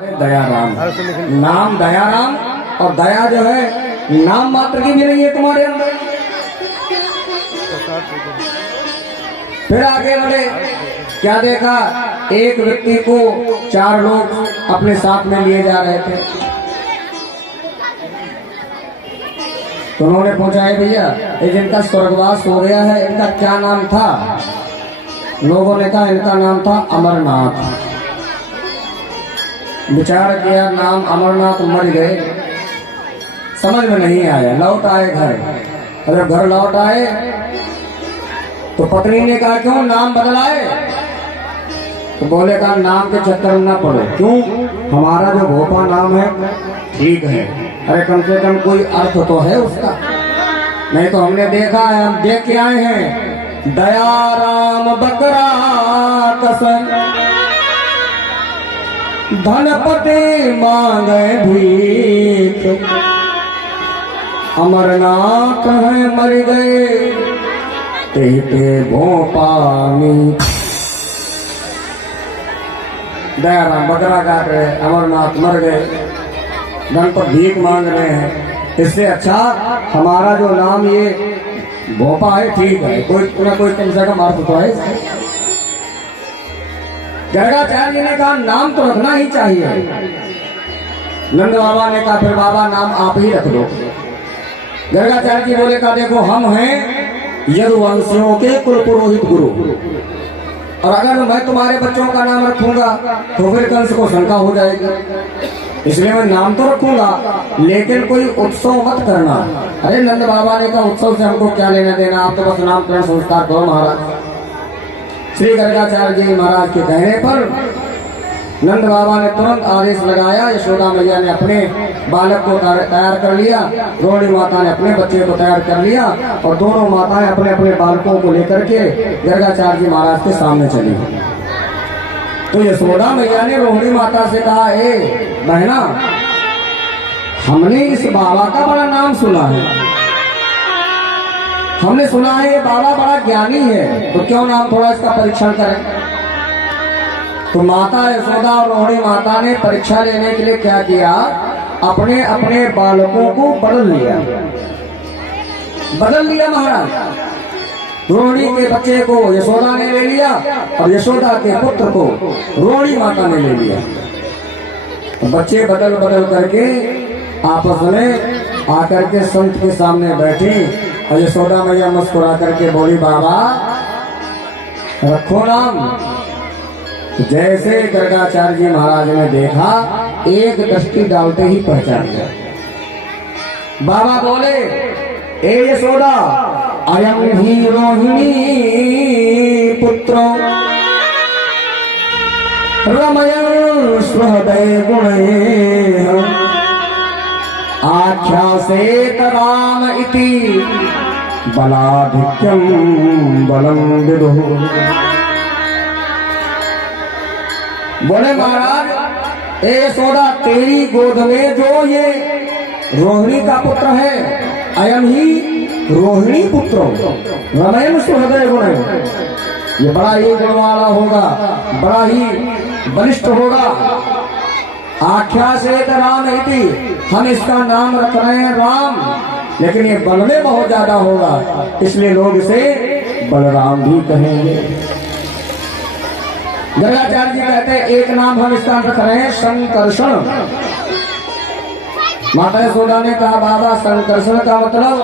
दयाराम नाम दयाराम और दया जो है नाम मात्र की भी नहीं है तुम्हारे अंदर। फिर आगे बढ़े, क्या देखा, एक व्यक्ति को चार लोग अपने साथ में लिए जा रहे थे। तो उन्होंने पूछा है भैया ये जिनका स्वर्गवास हो गया है इनका क्या नाम था? लोगों ने कहा इनका नाम था अमरनाथ। विचार किया, नाम अमरनाथ, मर गए, समझ में नहीं आया। लौट आए घर। अगर घर लौट आए तो पत्नी ने कहा क्यों नाम बदलाए? तो बोले कहा नाम के चक्कर में ना पड़ो। क्यों? हमारा जो भोपा नाम है ठीक है, अरे कम से कम कोई अर्थ तो है उसका। नहीं तो हमने देखा है, हम देख के आए हैं, दयाराम बकरा कसम धनपति मांगे भीख, अमरनाथ है मर गए ते भोपानी। दयाराम बकरा काट रहे, अमरनाथ मर गए, गणपत भीख मांग रहे हैं। इससे अच्छा हमारा जो नाम ये भोपा है ठीक है, कोई ना कोई कम से कम अर्थ तो है। गर्गाचार्य ने कहा नाम तो रखना ही चाहिए। नंद बाबा ने कहा फिर बाबा नाम आप ही रख दो। गर्गाचार्य जी बोले कहा देखो हम हैं यदुवंशियों के कुल पुरोहित गुरु, और अगर मैं तुम्हारे बच्चों का नाम रखूंगा तो फिर कंस को शंका हो जाएगी, इसलिए मैं नाम तो रखूंगा लेकिन कोई उत्सव मत करना। अरे नंद बाबा ने कहा उत्सव से हमको क्या लेना देना, आप तो बस नामकरण संस्कार करो महाराज। श्री गर्गाचार्य जी महाराज के कहने पर नंद बाबा ने तुरंत आदेश लगाया। यशोदा मैया ने अपने बालक को तैयार कर लिया, रोहिणी माता ने अपने बच्चे को तैयार कर लिया, और दोनों माताएं अपने अपने बालकों को लेकर के गर्गाचार्य जी महाराज के सामने चली। तो यशोदा मैया ने रोहिणी माता से कहा, ए बहना, हमने इस बाबा का बड़ा नाम सुना है, हमने सुना है ये बाबा बड़ा ज्ञानी है, तो क्यों नाम थोड़ा इसका परीक्षण करें। तो माता यशोदा और रोहिणी माता ने परीक्षा लेने के लिए क्या किया, अपने अपने बालकों को बदल लिया महाराज। रोहिणी के बच्चे को यशोदा ने ले लिया और यशोदा के पुत्र को रोहिणी माता ने ले लिया। तो बच्चे बदल बदल करके आपस में आकर के संत के सामने बैठे, और यशोदा मैया मुस्कुरा करके बोली बाबा रखो नाम। जैसे गर्गाचार्य जी महाराज ने देखा, एक दृष्टि डालते ही पहचान गया। बाबा बोले ए यशोदा, अयम ही रोहिणी पुत्रो रमयन् स्वहृदय गुणैः, आख्यासेत राम इति बलाधिक्यं बलं विदुः। बोले महाराज ए यशोदा, तेरी गोद में जो ये रोहिणी का पुत्र है, अयम ही रोहिणी पुत्र रमयन् स्वहृदय गुण, ये बड़ा ही गुण वाला होगा, बड़ा ही बलिष्ठ होगा। आख्या से राम इति, हम इसका नाम रख रहे हैं राम, लेकिन ये बल में बहुत ज्यादा होगा, इसलिए लोग इसे बलराम भी कहेंगे। गर्गाचार्य जी कहते हैं एक नाम हम इसका रख रहे हैं संकर्षण। माता यशोदा ने कहा बाबा संकर्षण का मतलब?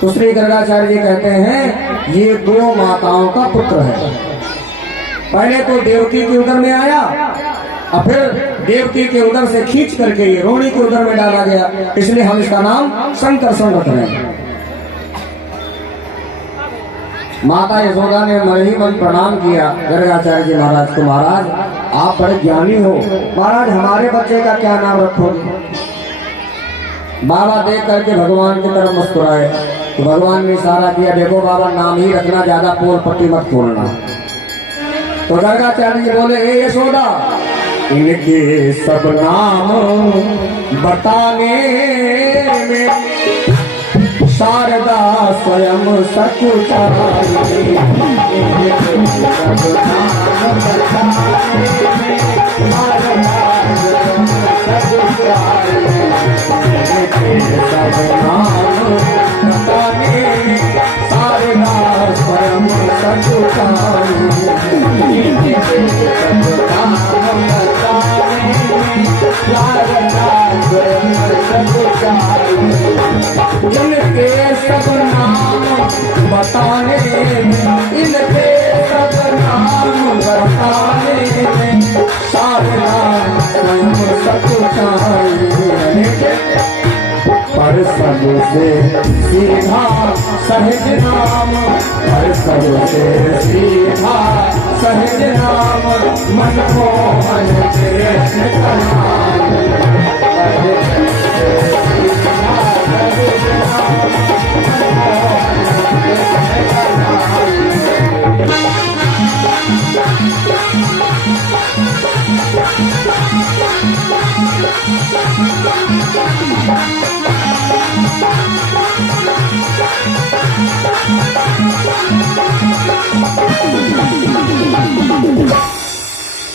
तो श्री गर्गाचार्य जी कहते हैं ये दो माताओं का पुत्र है। पहले तो देवकी के उदर में आया, और फिर देवकी के उदर से खींच करके ये रोहिणी के उदर में डाला गया, इसलिए हम इसका नाम संकर्षण रख रहे हैं। माता यशोदा ने मन ही मन प्रणाम किया गर्गाचार्य जी महाराज को। महाराज आप बड़े ज्ञानी हो, महाराज हमारे बच्चे का क्या नाम रखोगे? बाबा देख करके भगवान की तरफ मुस्कुराए, तो भगवान ने इशारा किया देखो बाबा नाम ही रखना, ज्यादा पोल पट्टी मत खोलना। तो गर्गाचार्य जी बोले ए यशोदा, इनके सब नाम बताने में शारदा स्वयं सकुचारी, सब नाम बताने में शारदा सबसे सीधा सहज नाम, हर सबसे सीधा सहज नाम, मनमोहन कृष्ण का नाम। हर सबसे सीधा सहज नाम, मनमोहन कृष्ण का नाम।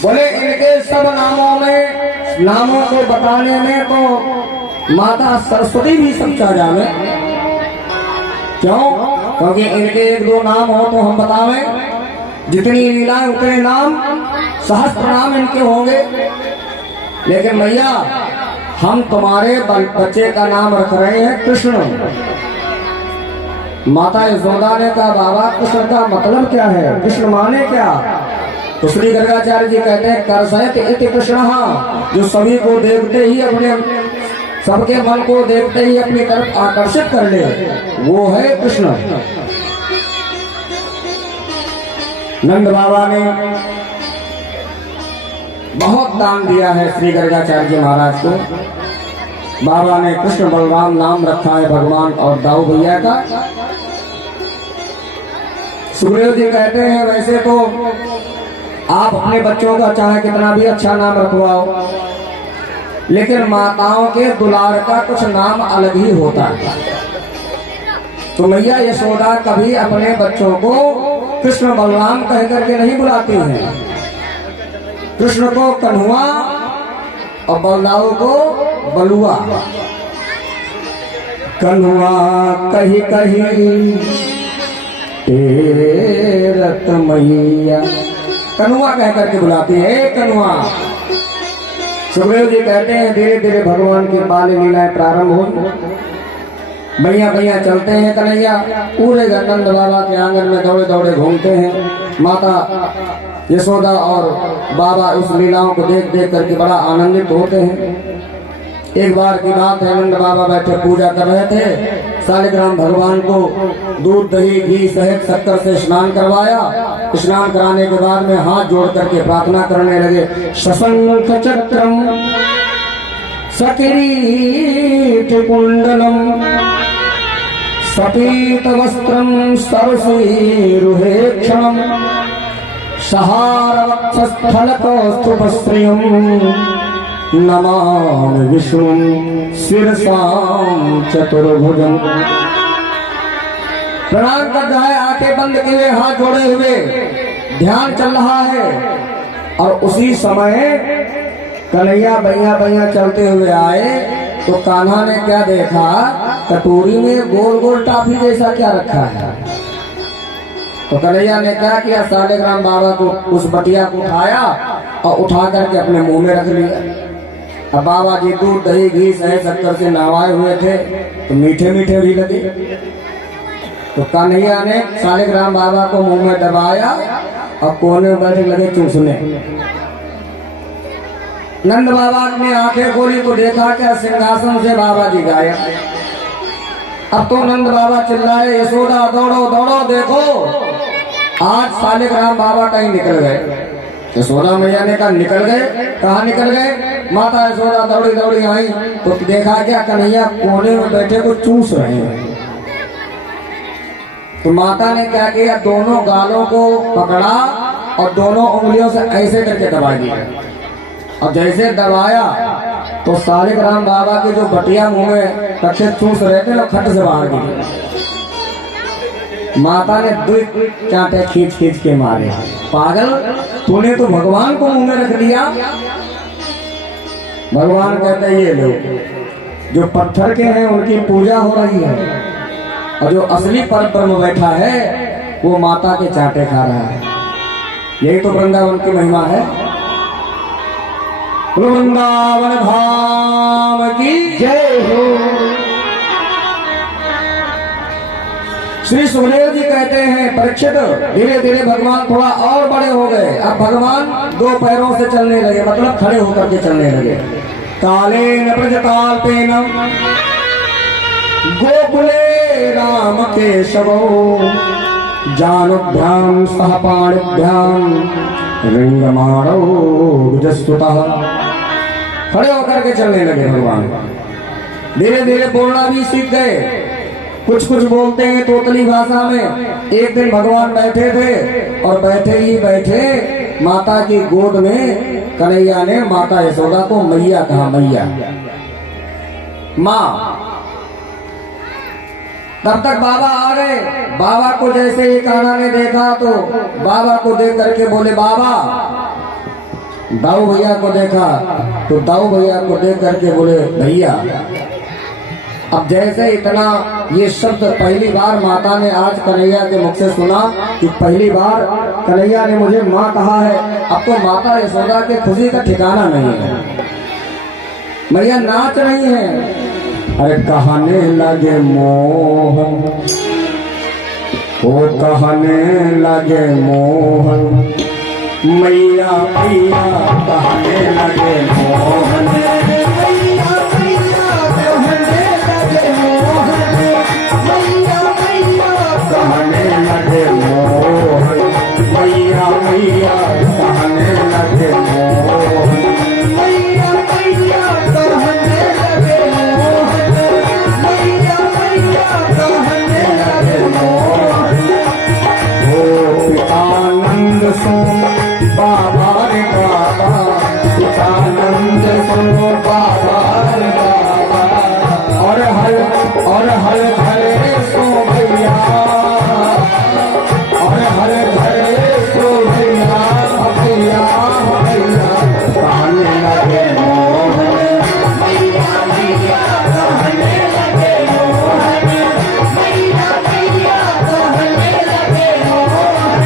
बोले इनके सब नामों को बताने में तो माता सरस्वती भी सच्चा जाने। क्यों? क्योंकि इनके एक दो नाम हो तो हम बतावें, जितनी लीलाएं उतने नाम, सहस्त्र नाम इनके होंगे। लेकिन भैया हम तुम्हारे बच्चे का नाम रख रहे हैं कृष्ण। माता यशोदा ने कहा बाबा कृष्ण का मतलब क्या है, कृष्ण माने क्या? तो श्री गर्गाचार्य जी कहते हैं करसयत इति कृष्ण, जो सभी को देखते ही अपने, सबके मन को देखते ही अपनी तरफ आकर्षित कर ले, वो है कृष्ण। नंद बाबा ने बहुत दान दिया है श्री गर्गाचार्य जी महाराज को। बाबा ने कृष्ण बलराम नाम रखा है भगवान और दाऊ भैया का। सुखदेव जी कहते हैं वैसे तो आप अपने बच्चों का चाहे कितना भी अच्छा नाम रखवाओ, लेकिन माताओं के दुलार का कुछ नाम अलग ही होता है। तो मैया यशोदा कभी अपने बच्चों को कृष्ण बलराम कह करके नहीं बुलाती हैं। कृष्ण को कन्हुआ और बलदाऊ को बलुआ। कन्हुआ कही कही तेरत मैया, कन्हुआ कह करके बुलाती है कन्हुआ। सुखदेव जी कहते हैं धीरे धीरे भगवान की बाल लीलाएं प्रारंभ हुई। भैया भैया चलते हैं कन्हैया, पूरे नंद बाबा के आंगन में दौड़े दौड़े घूमते हैं। माता यशोदा और बाबा उस लीलाओं को देख देख करके बड़ा आनंदित होते हैं। एक बार की बात है, नंद बाबा बैठे पूजा कर रहे थे। शालिग्राम भगवान को दूध दही घी सहित शक्कर से स्नान करवाया। स्नान कराने के बाद में हाथ जोड़ करके प्रार्थना करने लगे। शशंख चक्रम सकिरीट कुंडलम सपीत वस्त्रम सरसीरुहेक्षणम सहार वक्षस्थलकौस्तुभश्रियम नमामि विष्णुं शिरसां चतुर्भुजं। प्रणाम कर रहा है, आंखें बंद किए हाथ जोड़े हुए ध्यान चल रहा है। और उसी समय कन्हैया भैया भैया चलते हुए आए तो कान्हा ने क्या देखा, कटोरी में गोल गोल टाफी जैसा क्या रखा है। तो कन्हैया ने क्या किया, शालिग्राम बाबा को उस बटिया को उठाया और उठा करके अपने मुंह में रख लिया। अब बाबा जी दूध दही घी सही शक्कर से नहवाए हुए थे तो मीठे मीठे भी लगे। तो कन्हैया ने शालिग्राम बाबा को मुंह में दबाया और कोने में बैठे लगे चूसने। नंद बाबा ने आंखें खोली तो देखा क्या सिंहासन से बाबा जी गायब। अब तो नंद बाबा चिल्लाए, यशोदा दौड़ो दौड़ो, देखो आज शालिग्राम बाबा कहीं निकल गए। यशोदा मैया ने कहा निकल गए, कहाँ निकल गए? माता यशोदा दौड़ी दौड़ी आई तो देखा क्या कन्हैया कोने में बैठे को चूस रहे हैं। तो माता ने क्या किया, दोनों गालों को पकड़ा और दोनों उंगलियों से ऐसे करके दबा दिया। और जैसे दबाया तो शालिग्राम बाबा की जो बटिया मुंह में रखे चूस रहे थे वो खट से बाहर गिरी। माता ने दो चांटे खींच खींच के मारे। पागल, तूने तो भगवान को मुंह में रख लिया। भगवान कहते ये लोग जो पत्थर के हैं उनकी पूजा हो रही है और जो असली परब्रह्म बैठा है वो माता के चांटे खा रहा है। यही तो वृंदावन की महिमा है। वृंदावन धाम की जय हो। श्री सुखदेव जी कहते हैं परीक्षित, धीरे धीरे भगवान थोड़ा और बड़े हो गए। अब भगवान दो पैरों से चलने लगे, मतलब खड़े होकर के चलने लगे। कालेन प्रजताल्पेन गोकुले राम केशवो जानुभ्याम सह पाणिभ्याम रिंगमाणो विजस्तुतः। खड़े होकर के चलने लगे भगवान। धीरे धीरे बोलना भी सीख गए, कुछ कुछ बोलते हैं तोतली भाषा में। एक दिन भगवान बैठे थे और बैठे ही बैठे माता की गोद में कन्हैया ने माता यशोदा को मैया कहा, मैया माँ। तब तक बाबा आ गए। बाबा को जैसे ही कान्हा ने देखा तो बाबा को देख करके बोले बाबा। दाऊ भैया को देखा तो दाऊ भैया को देख करके बोले भैया। अब जैसे इतना ये शब्द पहली बार माता ने आज कन्हैया के मुख से सुना कि पहली बार कन्हैया ने मुझे माँ कहा है, अब तो माता यशोदा के खुशी का ठिकाना नहीं है। मैया नाच रही है। अरे कहने लगे मोहन, ओ कहने लगे मोहन, मैया मैया कहने लगे मोहन, मैया मैया कहने लगे मोहन, मैया मैया कहने लगे मोहन, मैया मैया कहने लगे मोहन, मैया मैया कहने लगे मोहन, मैया मैया कहने लगे मोहन। ओ पितानंद सो बाबा रे बाबा, पितानंद सो बाबा रे बाबा, और हर घरे सो भैया, और हर घरे सो भैया, भैया भैया कहने लगे मोहन, मैया मैया कहने लगे मोहन, मैया मैया कहने लगे मोहन।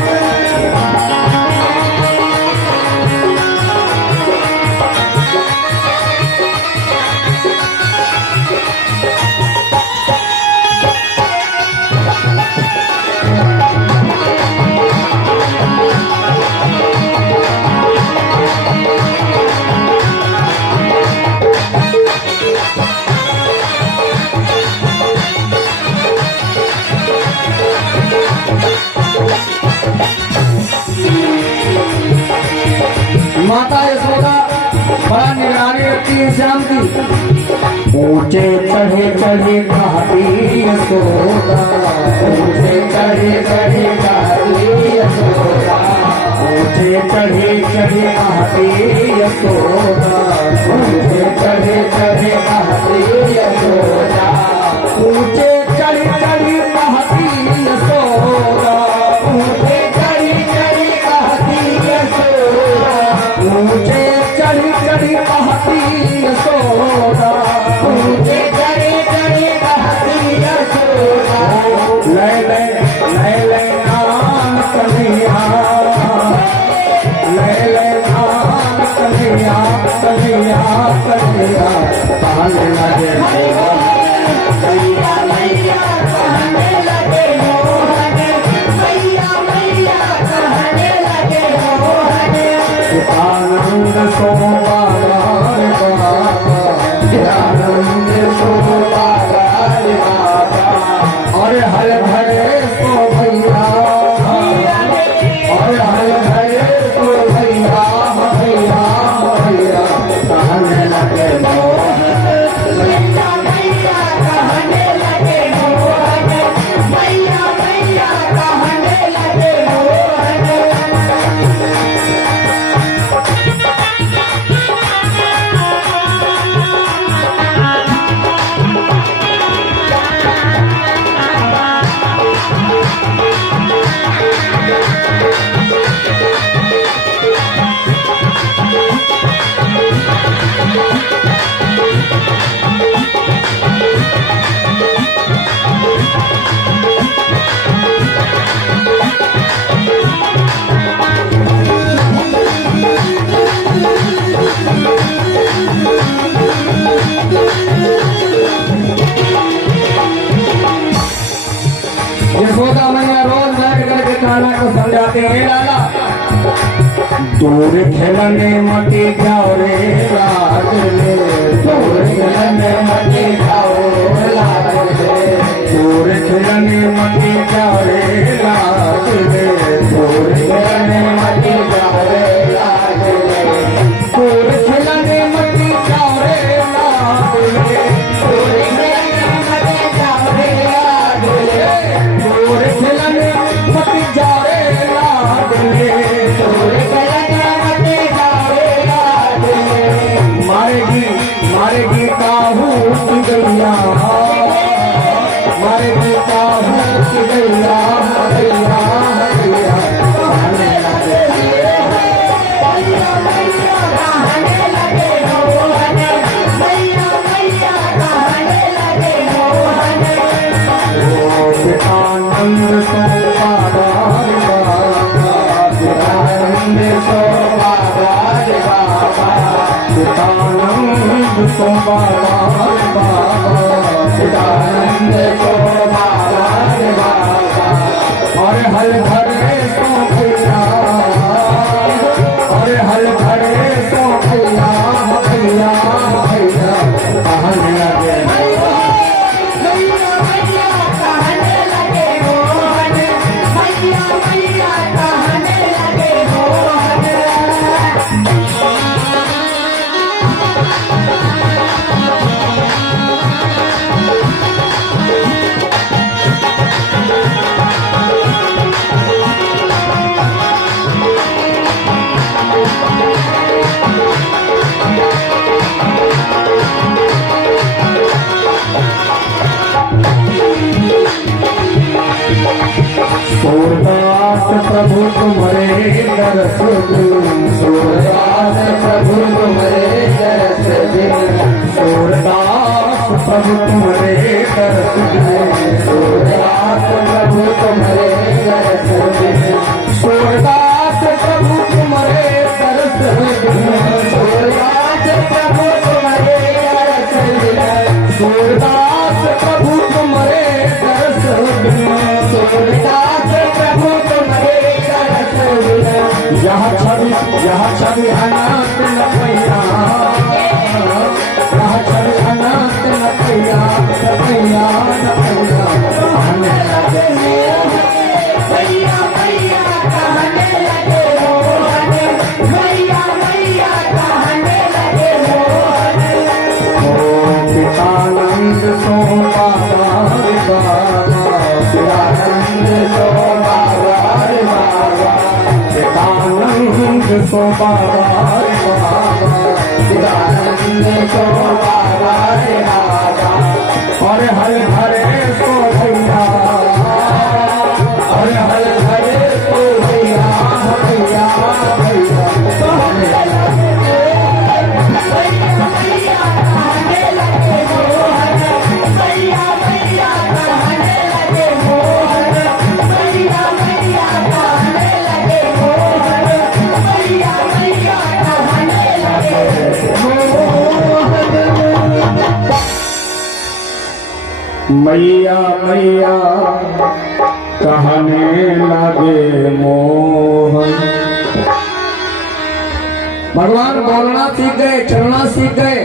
माता यशोदा बड़ा निगरानी रखती है श्याम की। ऊंचे चढ़े चढ़े कहती यशोदा, ऊंचे चढ़े चढ़े कहती यशोदा, ऊंचे चढ़े चढ़े कहती यशोदा, ऊंचे चढ़े चढ़े कहती यशोदा, ऊंचे चढ़े चढ़े कहती यशोदा, ऊंचे चढ़े चढ़े कहती यशोदा, ऊंचे चढ़ी चढ़ी कहती यशोदा, ऊंचे चढ़ी चढ़ी कहती यशोदा। लय लय लय लय नाम कन्हैया, लय लय नाम कन्हैया, कन्हैया कन्हैया कहने लगे मोहन, मैया मैया कहने लगे मोहन, मैया मैया कहने लगे मोहन। आनंद सो बाबा रे बाबा, आनंद सो बाबा रे बाबा, और हर घरे सो भैया, और हर घरे सो भैया, भैया भैया कहने लगे मोहन, मैया मैया कहने लगे मोहन, मैया मैया कहने लगे मोहन। यशोदा मैया रोज बैठ करके कान्हा को समझाते हैं, लाला दूर खेलने मटी जाओ रे लागले, दूर खेलने मटी जाओ लागले, मारे गीता हूँ की गैया, मारे गीता हूँ की गैया, गैया गैया कहने लगे, मैया मैया कहने लगे मोहन, मैया मैया कहने लगे मोहन। ओ पितानंद सो बाबा पितानंद सो बाबा पितानंद सो बाबा पितानंद सो बाबा और हल भरे सो भैया, और हल भरे सो भैया, भैया भैया कहने लगे मैया मैया कहने लगे मोहन, मैया मैया कहने लगे मोहन। सूरदास प्रभु तुम्हारे दरस दिन, सूरदास प्रभु तुम्हारे दरस दिन, सूरदास प्रभु तुम्हारे दरस दिन, सूरदास प्रभु तुम्हारे दरस दिन, सूरदास प्रभु तुम्हारे दरस दिन, सूरदास प्रभु तुम्हारे दरस दिन, सूरदास प्रभु तुम्हारे दरस दिन, सूरदास प्रभु तुम्हारे दरस दिन। यह छवि अनाथ न पैया, यह छवि अनाथ न पैया, न पैया न पैया कहने लगे मैया मैया कहने लगे मोहन, मैया मैया कहने लगे मोहन। ओ पितानंद सो बाबा पितानंद सो बाबा पितानंद सो बाबा पितानंद सो बाबा और हल भरे सो भैया, और हल भरे सो भैया, भैया भैया कहने लगे मैया मैया कहने लगे मोहन, मैया मैया कहने लगे मोहन, मैया मैया कहने लगे मोहन, मैया मैया कहने लगे मैया मैया कहने लगे मोहन। भगवान बोलना सीख गए, चलना सीख गए।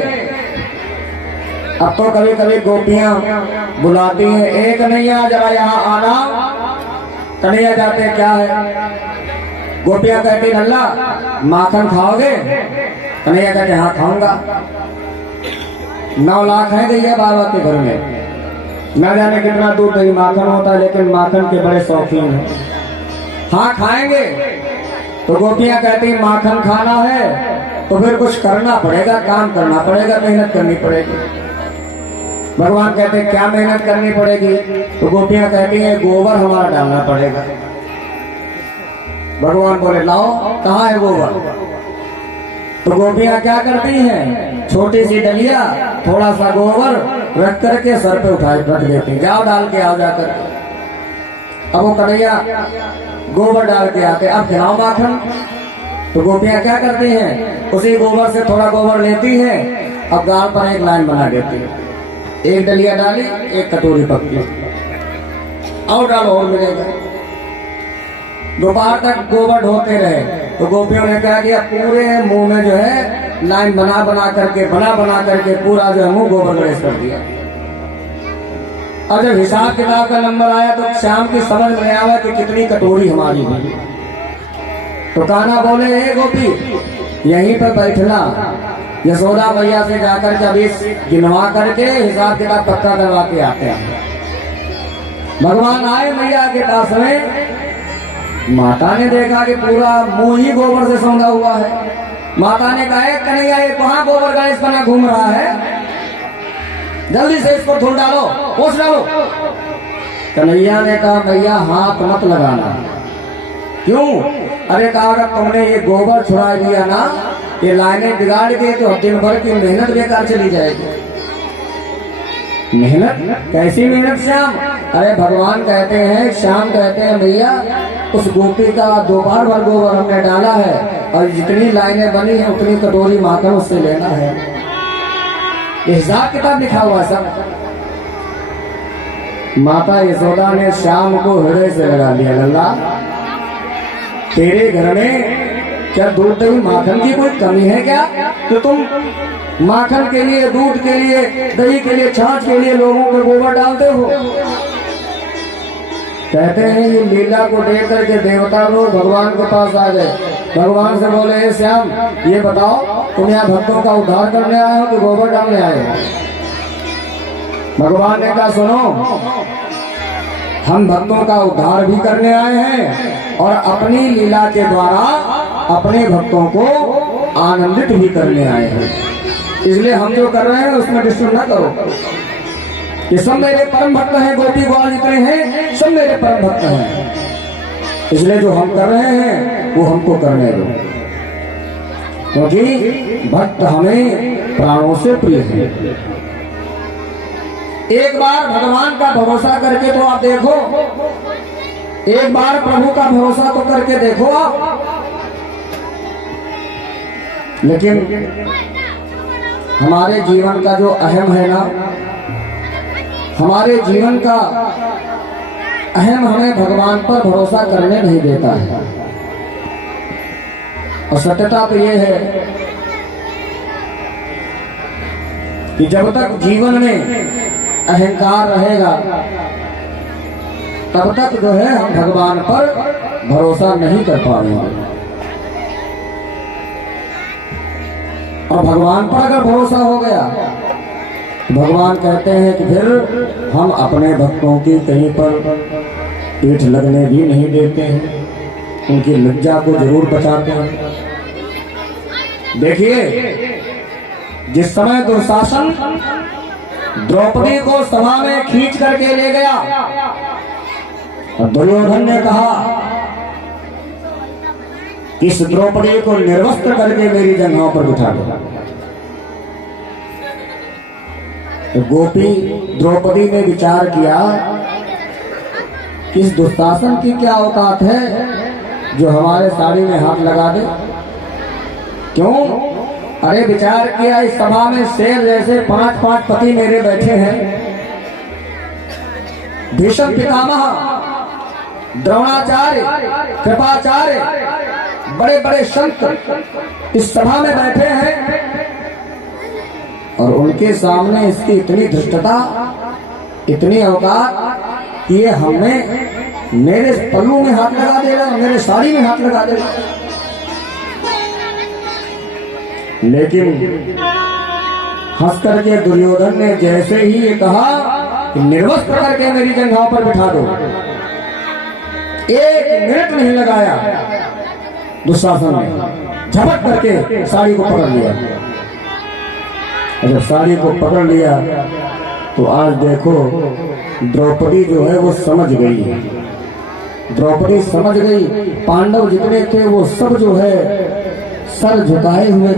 अब तो कभी कभी गोपियां बुलाती हैं, एक कन्हैया जरा यहाँ आना। कन्हैया जाते क्या है, गोपियां कहती नल्ला माखन खाओगे? कन्हैया कहते हाँ खाऊंगा। 9 लाख है गैया बाबा के घर में, न जाने कितना दूध दही माखन होता है, लेकिन माखन के बड़े शौकीन हैं। हाँ खाएंगे। तो गोपियां कहती माखन खाना है तो फिर कुछ करना पड़ेगा, काम करना पड़ेगा, मेहनत करनी पड़ेगी। भगवान कहते क्या मेहनत करनी पड़ेगी? तो गोपियां कहती हैं गोबर हमारा डालना पड़ेगा। भगवान बोले लाओ, कहाँ है गोबर? तो गोपियां क्या करती हैं, छोटी सी डलिया थोड़ा सा गोबर रख करके सर पे उठा रख देती, जाओ डाल के आओ जाकर। अब वो कन्हैया गोबर डाल के आते, अब खिलाओ माखन। तो गोपियां क्या करती हैं, उसी गोबर से थोड़ा गोबर लेती हैं, अब गाल पर एक लाइन बना देती है, एक डलिया डाली, एक कटोरी पकड़ी, और डालो और मिलेगा। दोपहर तक गोबर ढोते रहे। तो गोपियों ने क्या किया, पूरे मुंह में जो है लाइन बना बना करके पूरा जो है मुंह गोबर गणेश कर दिया। और जब हिसाब किताब का नंबर आया तो शाम की समझ में आया कि कितनी कटोरी हमारी हुई। तो कान्हा बोले हे गोपी यहीं पर बैठना, यशोदा मैया से जाकर के अभी गिनवा करके हिसाब किताब पक्का करवा के आते हैं। भगवान आए मैया के पास में, माता ने देखा कि पूरा मुंह ही गोबर से सौंधा हुआ है। माता ने कहा कन्हैया ये कहाँ गोबर गणेश बना घूम रहा है, जल्दी से इसको धुल डालो, पोंछ डालो। कन्हैया ने कहा भैया हाथ मत लगाना। क्यों? अरे कहा अगर तुमने ये गोबर छुड़ा दिया ना, ये लाइनें बिगाड़ के तो दिन भर की मेहनत बेकार चली जाएगी। मेहनत? कैसी मेहनत श्याम? अरे भगवान कहते हैं, श्याम कहते हैं भैया उस गोपी का 2 बार भर गोबर हमने डाला है और जितनी लाइनें बनी है उतनी कटोरी माखन उससे लेना है। ये हिसाब किताब लिखा हुआ सब। माता यशोदा ने श्याम को हृदय से लगा लिया, लल्ला तेरे घर में क्या दूध दही माखन की कोई कमी है क्या? तो तुम माखन के लिए, दूध के लिए, दही के लिए, छाछ के लिए लोगों को गोबर डालते हो। कहते हैं ये लीला को देख करके देवता लोग भगवान के पास आ गए। भगवान से बोले हे श्याम ये बताओ तुम यहाँ भक्तों का उद्धार करने आए हो कि गोबर डालने आए हो? भगवान ने कहा सुनो, हम भक्तों का उद्धार भी करने आए हैं और अपनी लीला के द्वारा अपने भक्तों को आनंदित भी करने आए हैं। इसलिए हम जो कर रहे हैं उसमें डिस्टर्ब ना करो। ये सब मेरे परम भक्त हैं, गोपी ग्वाल जितने हैं सब मेरे परम भक्त हैं। इसलिए जो हम कर रहे हैं वो हमको करने दो, क्योंकि भक्त हमें प्राणों से प्रिय है। एक बार भगवान का भरोसा करके तो आप देखो, एक बार प्रभु का भरोसा तो करके देखो आप। लेकिन हमारे जीवन का जो अहम है ना, हमारे जीवन का अहम हमें भगवान पर भरोसा करने नहीं देता है। और सत्यता तो ये है कि जब तक जीवन में अहंकार रहेगा तब तक जो है हम भगवान पर भरोसा नहीं कर पाएंगे। और भगवान पर अगर भरोसा हो गया तो भगवान कहते हैं कि फिर हम अपने भक्तों की कहीं पर पीठ लगने भी नहीं देते हैं, उनकी लज्जा को जरूर बचाते हैं। देखिए जिस समय दुशासन द्रौपदी को सभा में खींच करके ले गया और दुर्योधन ने कहा इस द्रौपदी को निर्वस्त्र करके मेरी जंघों पर बिठा दो, तो गोपी द्रौपदी ने विचार किया कि इस दुशासन की क्या औकात है जो हमारे साड़ी में हाथ लगा दे। क्यों? अरे विचार किया इस सभा में शेर जैसे 5-5 पति मेरे बैठे हैं, भीष्म पितामह, द्रोणाचार्य, कृपाचार्य, बड़े बड़े संत इस सभा में बैठे हैं और उनके सामने इसकी इतनी धृष्टता, इतनी औकात कि ये हमें मेरे पल्लू में हाथ लगा देगा, मेरे साड़ी में हाथ लगा देगा। लेकिन हंस करके दुर्योधन ने जैसे ही ये कहा कि निर्वस्त्र करके मेरी जंघों पर बिठा दो, 1 मिनट नहीं लगाया दुशासन ने झपट करके साड़ी को पकड़ लिया। जब साड़ी को पकड़ लिया तो आज देखो द्रौपदी जो है वो समझ गई है, द्रौपदी समझ गई। पांडव जितने थे वो सब जो है सर झुकाए हुए